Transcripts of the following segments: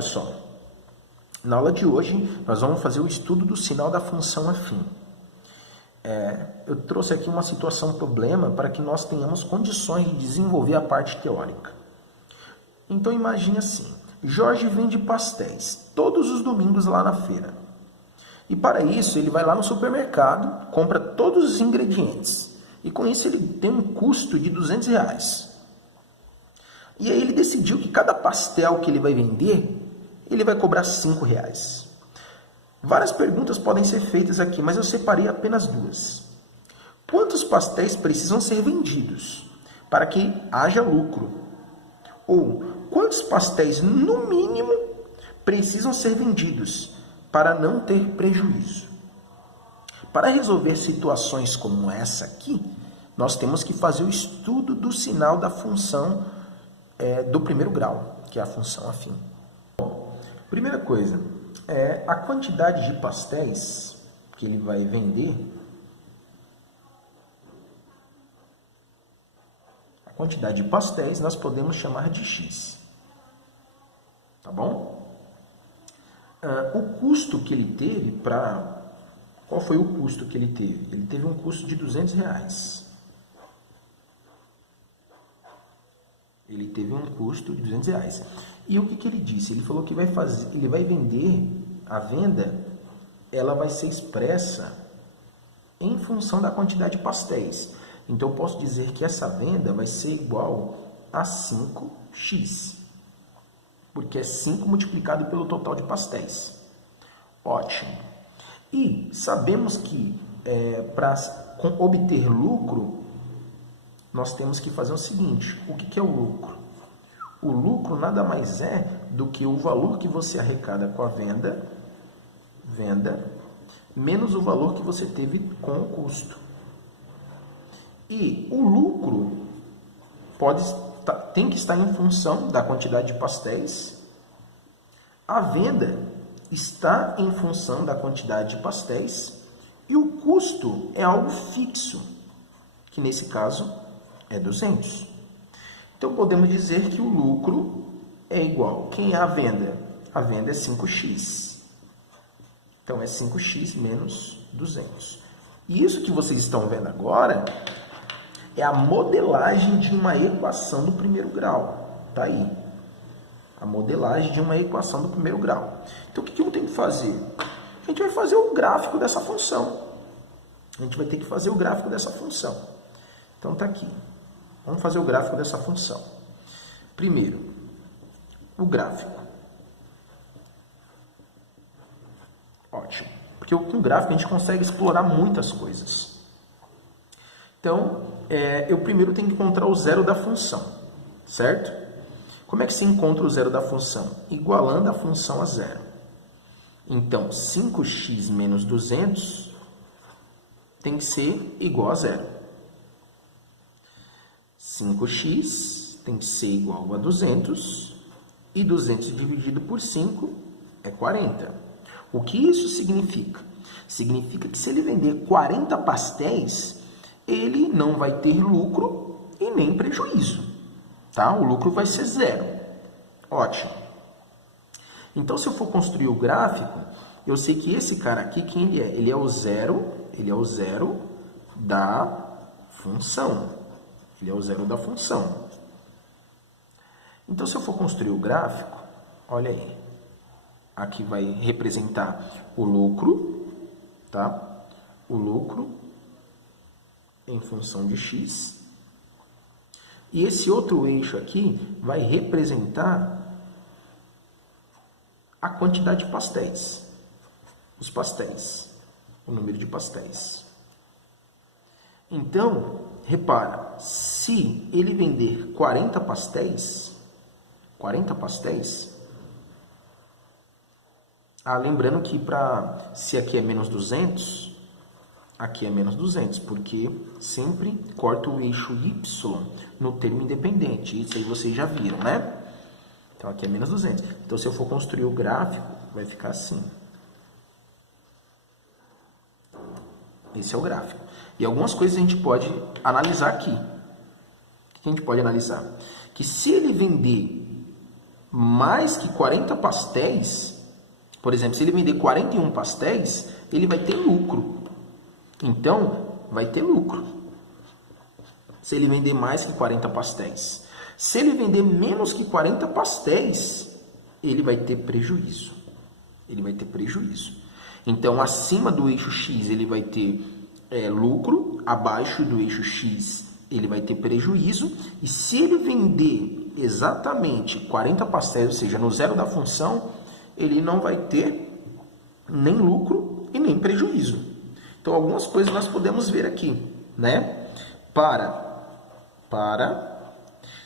pessoal. Na aula de hoje, nós vamos fazer o estudo do sinal da função afim. Eu trouxe aqui uma situação problema para que nós tenhamos condições de desenvolver a parte teórica. Então, imagine assim. Jorge vende pastéis todos os domingos lá na feira. E para isso, ele vai lá no supermercado, compra todos os ingredientes. E com isso, ele tem um custo de R$200. E aí ele decidiu que cada pastel que ele vai vender, ele vai cobrar R$5. Várias perguntas podem ser feitas aqui, mas eu separei apenas duas. Quantos pastéis precisam ser vendidos para que haja lucro? Ou quantos pastéis, no mínimo, precisam ser vendidos para não ter prejuízo? Para resolver situações como essa aqui, nós temos que fazer o estudo do sinal da função do primeiro grau, que é a função afim. Bom, primeira coisa, a quantidade de pastéis que ele vai vender, a quantidade de pastéis nós podemos chamar de X. Tá bom? O custo que ele teve para... Qual foi o custo que ele teve? Ele teve um custo de R$200. Ele teve um custo de R$200. E o que ele disse? Ele falou que ele vai vender, a venda, ela vai ser expressa em função da quantidade de pastéis. Então, eu posso dizer que essa venda vai ser igual a 5x. Porque é 5 multiplicado pelo total de pastéis. Ótimo. E sabemos que para obter lucro, nós temos que fazer o seguinte. O que é o lucro? O lucro nada mais é do que o valor que você arrecada com a venda, menos o valor que você teve com o custo. E o lucro tem que estar em função da quantidade de pastéis. A venda está em função da quantidade de pastéis. E o custo é algo fixo, que nesse caso é 200. Então, podemos dizer que o lucro é igual. Quem é a venda? A venda é 5x. Então, é 5x menos 200. E isso que vocês estão vendo agora é a modelagem de uma equação do primeiro grau. Está aí. A modelagem de uma equação do primeiro grau. Então, o que eu tenho que fazer? A gente vai fazer o gráfico dessa função. A gente vai ter que fazer o gráfico dessa função. Então, está aqui. Vamos fazer o gráfico dessa função. Primeiro, o gráfico. Ótimo. Porque com o gráfico a gente consegue explorar muitas coisas. Então, eu primeiro tenho que encontrar o zero da função. Certo? Como é que se encontra o zero da função? Igualando a função a zero. Então, 5x menos 200 tem que ser igual a zero. 5x tem que ser igual a 200, e 200 dividido por 5 é 40. O que isso significa? Significa que se ele vender 40 pastéis, ele não vai ter lucro e nem prejuízo. Tá? O lucro vai ser zero. Ótimo. Então, se eu for construir o gráfico, eu sei que esse cara aqui, quem ele é? Ele é o zero da função. Ele é o zero da função. Então, se eu for construir o gráfico, olha aí. Aqui vai representar o lucro, tá? O lucro em função de x. E esse outro eixo aqui vai representar a quantidade de pastéis. Os pastéis. O número de pastéis. Então, repara, se ele vender 40 pastéis, lembrando que se aqui é menos 200, aqui é menos 200, porque sempre corta o eixo y no termo independente. Isso aí vocês já viram, né? Então, aqui é menos 200. Então, se eu for construir o gráfico, vai ficar assim. Esse é o gráfico. E algumas coisas a gente pode analisar aqui. O que a gente pode analisar? Que se ele vender mais que 40 pastéis, por exemplo, se ele vender 41 pastéis, ele vai ter lucro. Então, vai ter lucro. Se ele vender mais que 40 pastéis. Se ele vender menos que 40 pastéis, ele vai ter prejuízo. Ele vai ter prejuízo. Então, acima do eixo X, ele vai ter lucro. Abaixo do eixo X, ele vai ter prejuízo. E se ele vender exatamente 40 pastéis, ou seja, no zero da função, ele não vai ter nem lucro e nem prejuízo. Então, algumas coisas nós podemos ver aqui, né? Para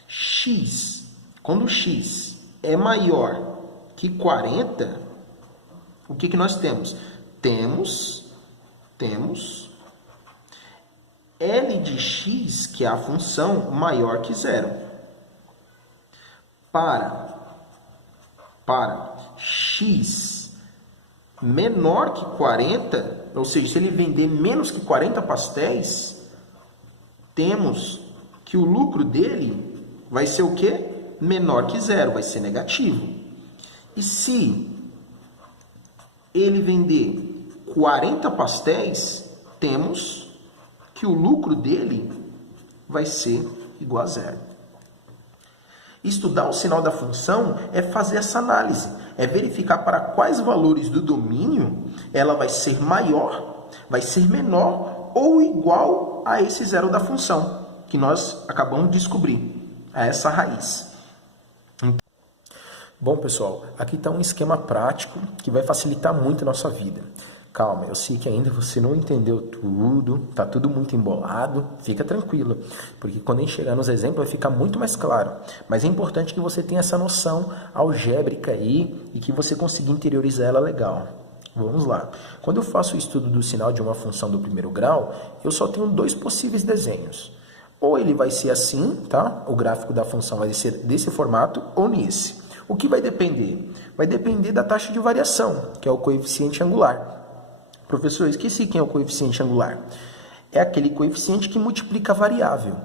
X, quando X é maior que 40, o que nós temos? Temos L de X, que é a função, maior que zero. Para X menor que 40, ou seja, se ele vender menos que 40 pastéis, temos que o lucro dele vai ser o quê? Menor que zero, vai ser negativo. E se ele vender 40 pastéis, temos que o lucro dele vai ser igual a zero. Estudar o sinal da função é fazer essa análise, é verificar para quais valores do domínio ela vai ser maior, vai ser menor ou igual a esse zero da função, que nós acabamos de descobrir, a essa raiz. Bom, pessoal, aqui está um esquema prático que vai facilitar muito a nossa vida. Calma, eu sei que ainda você não entendeu tudo, tá tudo muito embolado, fica tranquilo, porque quando a gente chegar nos exemplos vai ficar muito mais claro. Mas é importante que você tenha essa noção algébrica aí e que você consiga interiorizar ela legal. Vamos lá. Quando eu faço o estudo do sinal de uma função do primeiro grau, eu só tenho dois possíveis desenhos. Ou ele vai ser assim, tá? O gráfico da função vai ser desse formato ou nesse. O que vai depender? Vai depender da taxa de variação, que é o coeficiente angular. Professor, eu esqueci quem é o coeficiente angular. É aquele coeficiente que multiplica a variável,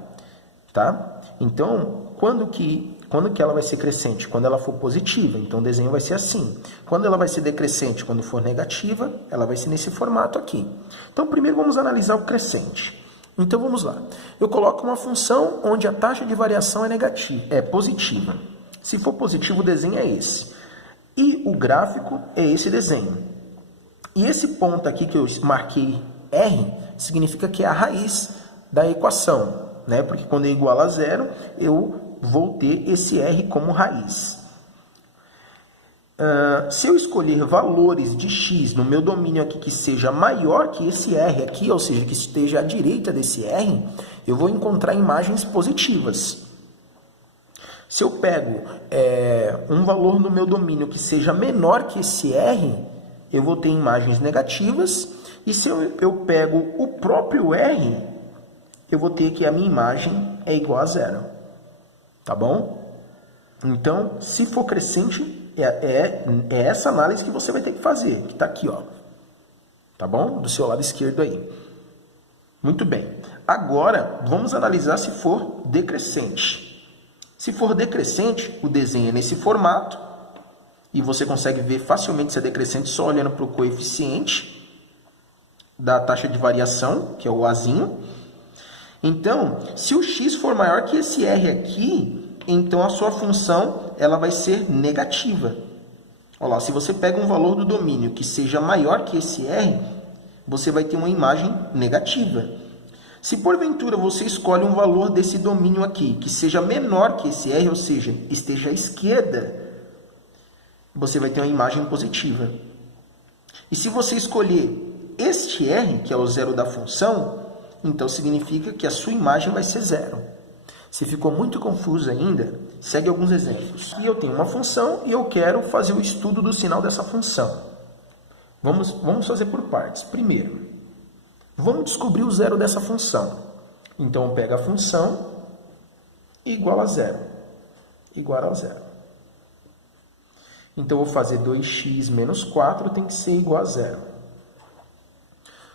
tá? Então, quando que ela vai ser crescente? Quando ela for positiva, então o desenho vai ser assim. Quando ela vai ser decrescente? Quando for negativa, ela vai ser nesse formato aqui. Então, primeiro vamos analisar o crescente. Então, vamos lá. Eu coloco uma função onde a taxa de variação é positiva. Se for positivo, o desenho é esse. E o gráfico é esse desenho. E esse ponto aqui que eu marquei R, significa que é a raiz da equação, né? Porque quando é igual a zero, eu vou ter esse R como raiz. Se eu escolher valores de x no meu domínio aqui que seja maior que esse R aqui, ou seja, que esteja à direita desse R, eu vou encontrar imagens positivas. Se eu pego um valor no meu domínio que seja menor que esse R, eu vou ter imagens negativas, e se eu pego o próprio R, eu vou ter que a minha imagem é igual a zero. Tá bom? Então, se for crescente, é essa análise que você vai ter que fazer, que está aqui, ó. Tá bom? Do seu lado esquerdo aí. Muito bem. Agora, vamos analisar se for decrescente. Se for decrescente, o desenho é nesse formato, e você consegue ver facilmente se é decrescente só olhando para o coeficiente da taxa de variação, que é o Azinho. Então, se o x for maior que esse R aqui, então a sua função ela vai ser negativa. Olha lá, se você pega um valor do domínio que seja maior que esse R, você vai ter uma imagem negativa. Se porventura você escolhe um valor desse domínio aqui que seja menor que esse R, ou seja, esteja à esquerda, você vai ter uma imagem positiva. E se você escolher este R, que é o zero da função, então significa que a sua imagem vai ser zero. Se ficou muito confuso ainda, segue alguns exemplos. Aqui eu tenho uma função e eu quero fazer o estudo do sinal dessa função. Vamos fazer por partes. Primeiro, vamos descobrir o zero dessa função. Então, eu pego a função igual a zero. Igual a zero. Então, eu vou fazer 2x menos 4 tem que ser igual a zero.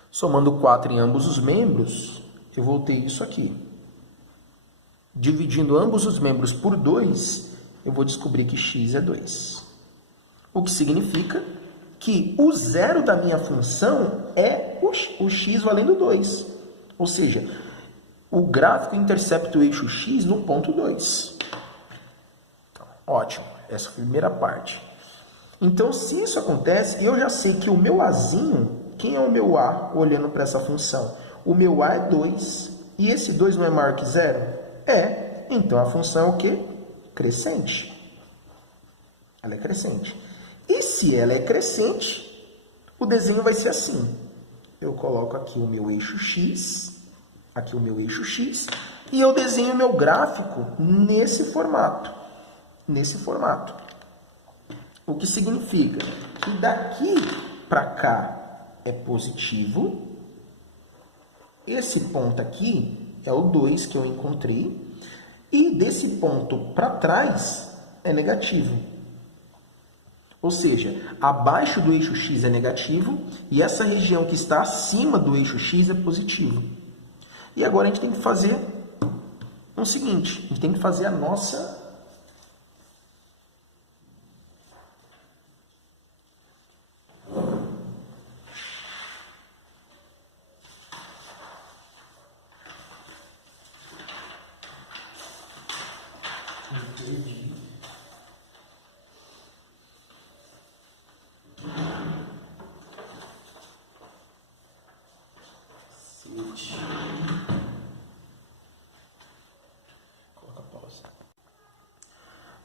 Somando 4 em ambos os membros, eu vou ter isso aqui. Dividindo ambos os membros por 2, eu vou descobrir que x é 2. O que significa que o zero da minha função é o x valendo 2. Ou seja, o gráfico intercepta o eixo x no ponto 2. Então, ótimo, essa foi a primeira parte. Então, se isso acontece, eu já sei que o meu azinho, quem é o meu a olhando para essa função? O meu a é 2. E esse 2 não é maior que 0? É. Então, a função é o quê? Crescente. Ela é crescente. E se ela é crescente, o desenho vai ser assim. Eu coloco aqui o meu eixo x, aqui o meu eixo x, e eu desenho o meu gráfico nesse formato. Nesse formato. O que significa que daqui para cá é positivo. Esse ponto aqui é o 2 que eu encontrei. E desse ponto para trás é negativo. Ou seja, abaixo do eixo x é negativo e essa região que está acima do eixo x é positivo. E agora a gente tem que fazer o seguinte, a gente tem que fazer a nossa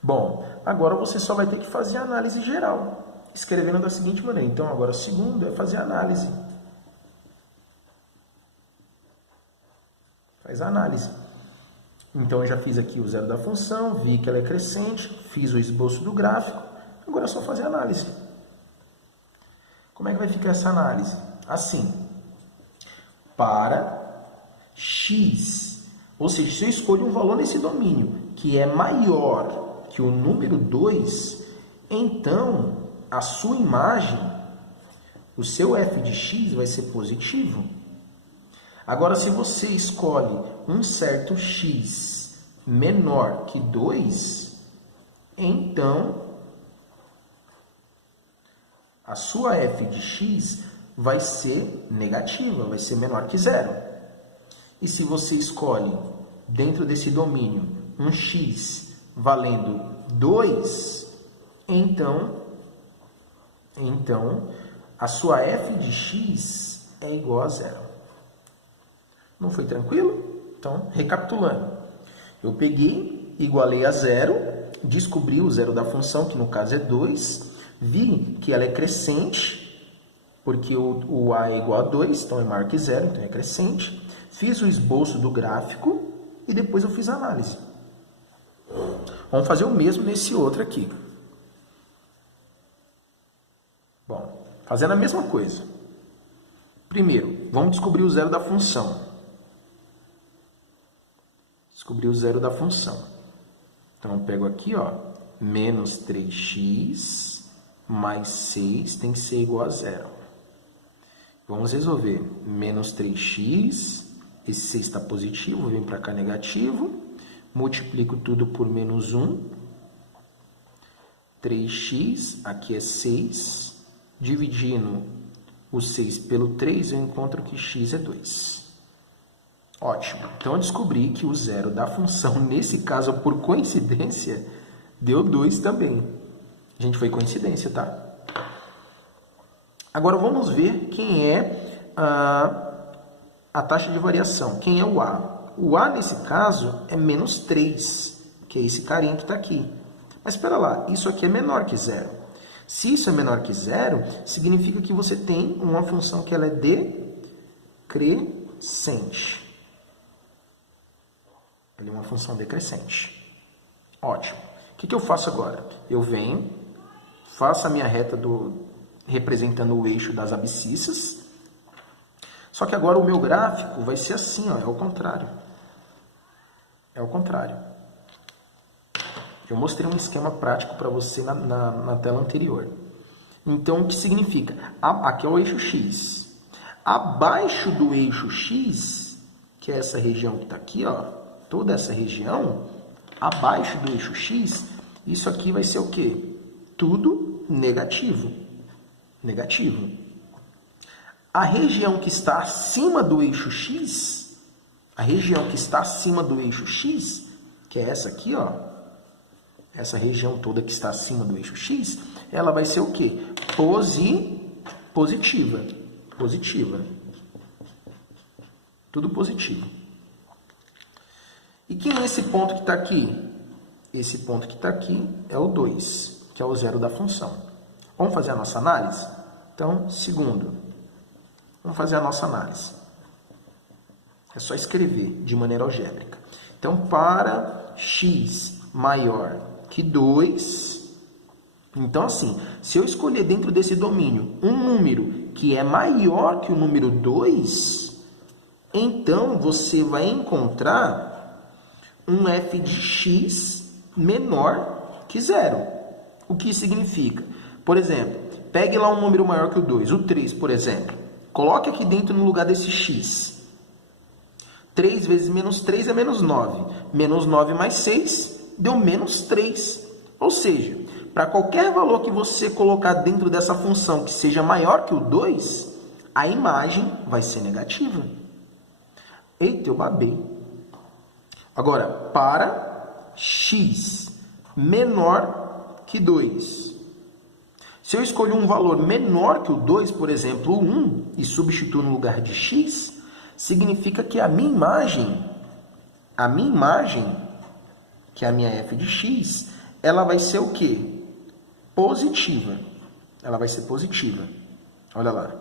Bom, agora você só vai ter que fazer a análise geral, escrevendo da seguinte maneira. Então, agora o segundo é fazer a análise. Faz a análise. Então, eu já fiz aqui o zero da função, vi que ela é crescente, fiz o esboço do gráfico, agora é só fazer a análise. Como é que vai ficar essa análise? Assim, para x, ou seja, se eu escolho um valor nesse domínio que é maior que o número 2, então a sua imagem, o seu f de x vai ser positivo. Agora, se você escolhe um certo x menor que 2, então a sua f de x vai ser negativa, vai ser menor que 0. E se você escolhe, dentro desse domínio, um x valendo 2, então a sua f de x é igual a 0. Não foi tranquilo? Então, recapitulando. Eu peguei, igualei a 0, descobri o zero da função, que no caso é 2, vi que ela é crescente, porque o a é igual a 2, então é maior que 0, então é crescente. Fiz o esboço do gráfico e depois eu fiz a análise. Vamos fazer o mesmo nesse outro aqui. Bom, fazendo a mesma coisa. Primeiro, vamos descobrir o zero da função. Descobrir o zero da função. Então, eu pego aqui, ó, menos 3x mais 6 tem que ser igual a 0. Vamos resolver. Menos 3x, esse 6 está positivo, vem para cá negativo. Multiplico tudo por menos 1. 3x, aqui é 6. Dividindo o 6 pelo 3, eu encontro que x é 2. Ótimo. Então, eu descobri que o zero da função, nesse caso, por coincidência, deu 2 também. Gente, foi coincidência, tá? Agora, vamos ver quem é a taxa de variação. Quem é o A? O A, nesse caso, é menos 3, que é esse carinha que está aqui. Mas, espera lá, isso aqui é menor que 0. Se isso é menor que 0, significa que você tem uma função que ela é decrescente. Ela é uma função decrescente. Ótimo. O que eu faço agora? Eu venho, faço a minha reta representando o eixo das abscissas. Só que agora o meu gráfico vai ser assim, ó, é o contrário. É o contrário. Eu mostrei um esquema prático para você na tela anterior. Então, o que significa? Aqui é o eixo X. Abaixo do eixo X, que é essa região que está aqui, ó, toda essa região, abaixo do eixo X, Isso aqui vai ser o quê? Tudo negativo. Negativo. A região que está acima do eixo X, a região que está acima do eixo X, que é essa aqui, ó, essa região toda que está acima do eixo X, ela vai ser o quê? Positiva. Positiva. Tudo positivo. E quem é esse ponto que está aqui? Esse ponto que está aqui é o 2, que é o zero da função. Vamos fazer a nossa análise? Então, segundo, vamos fazer a nossa análise. É só escrever de maneira algébrica. Então, para x maior que 2, então assim, se eu escolher dentro desse domínio um número que é maior que o número 2, então você vai encontrar um f de x menor que 0. O que significa? Por exemplo, pegue lá um número maior que o 2, o 3, por exemplo. Coloque aqui dentro no lugar desse x. 3 vezes menos 3 é menos 9. Menos 9 mais 6 deu menos 3. Ou seja, para qualquer valor que você colocar dentro dessa função que seja maior que o 2, a imagem vai ser negativa. Eita, eu babei. Agora, para x menor que 2. Se eu escolher um valor menor que o 2, por exemplo, o 1, e substituo no lugar de x, significa que a minha imagem, que é a minha f de x, ela vai ser o quê? Positiva. Ela vai ser positiva. Olha lá.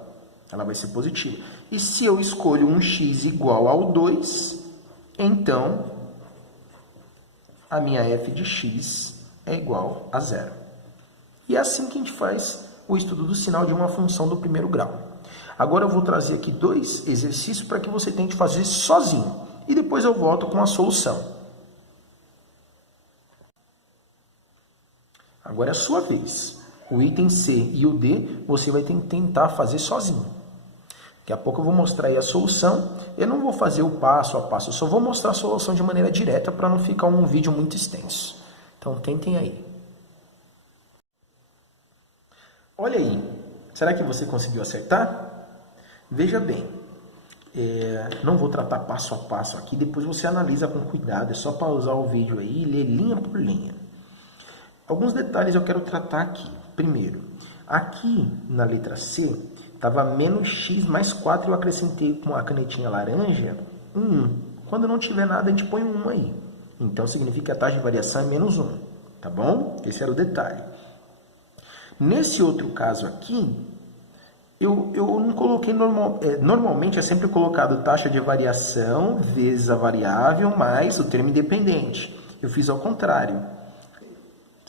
Ela vai ser positiva. E se eu escolho um x igual ao 2, então a minha f de x é igual a 0. E é assim que a gente faz o estudo do sinal de uma função do primeiro grau. Agora eu vou trazer aqui 2 exercícios para que você tente fazer sozinho. E depois eu volto com a solução. Agora é a sua vez. O item C e o D você vai tentar fazer sozinho. Daqui a pouco eu vou mostrar aí a solução. Eu não vou fazer o passo a passo, eu só vou mostrar a solução de maneira direta para não ficar um vídeo muito extenso. Então tentem aí. Olha aí, será que você conseguiu acertar? Veja bem, não vou tratar passo a passo aqui, depois você analisa com cuidado, é só pausar o vídeo aí e ler linha por linha. Alguns detalhes eu quero tratar aqui. Primeiro, aqui na letra C, estava menos x mais 4, eu acrescentei com a canetinha laranja um 1. Quando não tiver nada, a gente põe um 1 aí. Então, significa que a taxa de variação é menos 1, tá bom? Esse era o detalhe. Nesse outro caso aqui, eu não coloquei normalmente é sempre colocado taxa de variação vezes a variável mais o termo independente. Eu fiz ao contrário.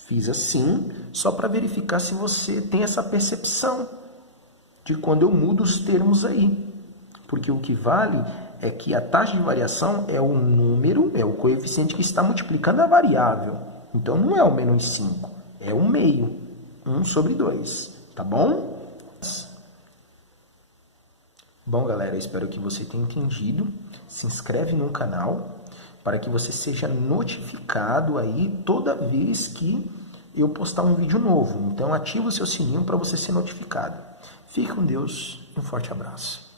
Fiz assim, só para verificar se você tem essa percepção de quando eu mudo os termos aí. Porque o que vale é que a taxa de variação é o número, é o coeficiente que está multiplicando a variável. Então, não é o menos 5, é o meio. 1 sobre 2, tá bom? Bom, galera, espero que você tenha entendido. Se inscreve no canal para que você seja notificado aí toda vez que eu postar um vídeo novo. Então, ativa o seu sininho para você ser notificado. Fique com Deus e um forte abraço.